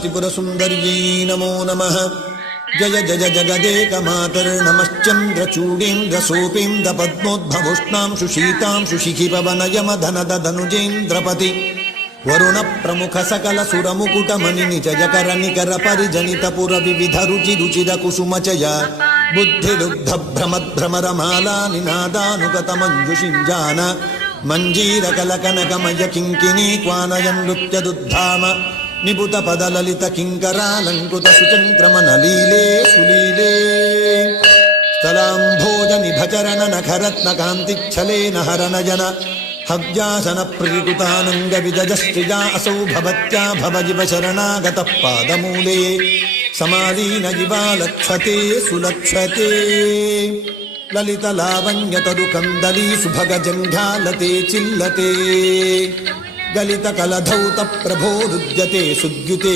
त्रिपुरसुन्दर्यै नमो नमः। जय जय जगदेकमातर्नमश्चन्द्रचूडेन्द्रसोपेन्द्रपद्मोद्भवोष्णां सुशीतां सुशिखिपवनयमधनदनुजेन्द्रपति वरुण प्रमुख सकल सुरमुकुटमणि निज जकर निकर परिजनित पुर विविध रुचि रुचिर कुसुमचय बुद्धिलुब्ध भ्रमद्भ्रमरमाला निनादानुगत मंजुषिञ्जान मंजीर कलकनकमय किङ्किणी क्वानयन् नृत्यदुद्धाम निपुत पदललित किङ्करालङ्कृत सुचन्द्रमनलीले सुलीले स्थलाम्भोज निभचरण नखरत्नकान्तिच्छलेन हरनयन हव्यासन प्रीकृतानंग विदजस्त्रिजा असौ भवत्या भवजिव शरणागतः पादमूले समालीन जिवा लक्षते सुलक्षते ललित लावण्य तरुकंदली सुभग जंघालते चिल्लते गलित कलधौत प्रभो रुद्यते सुद्युते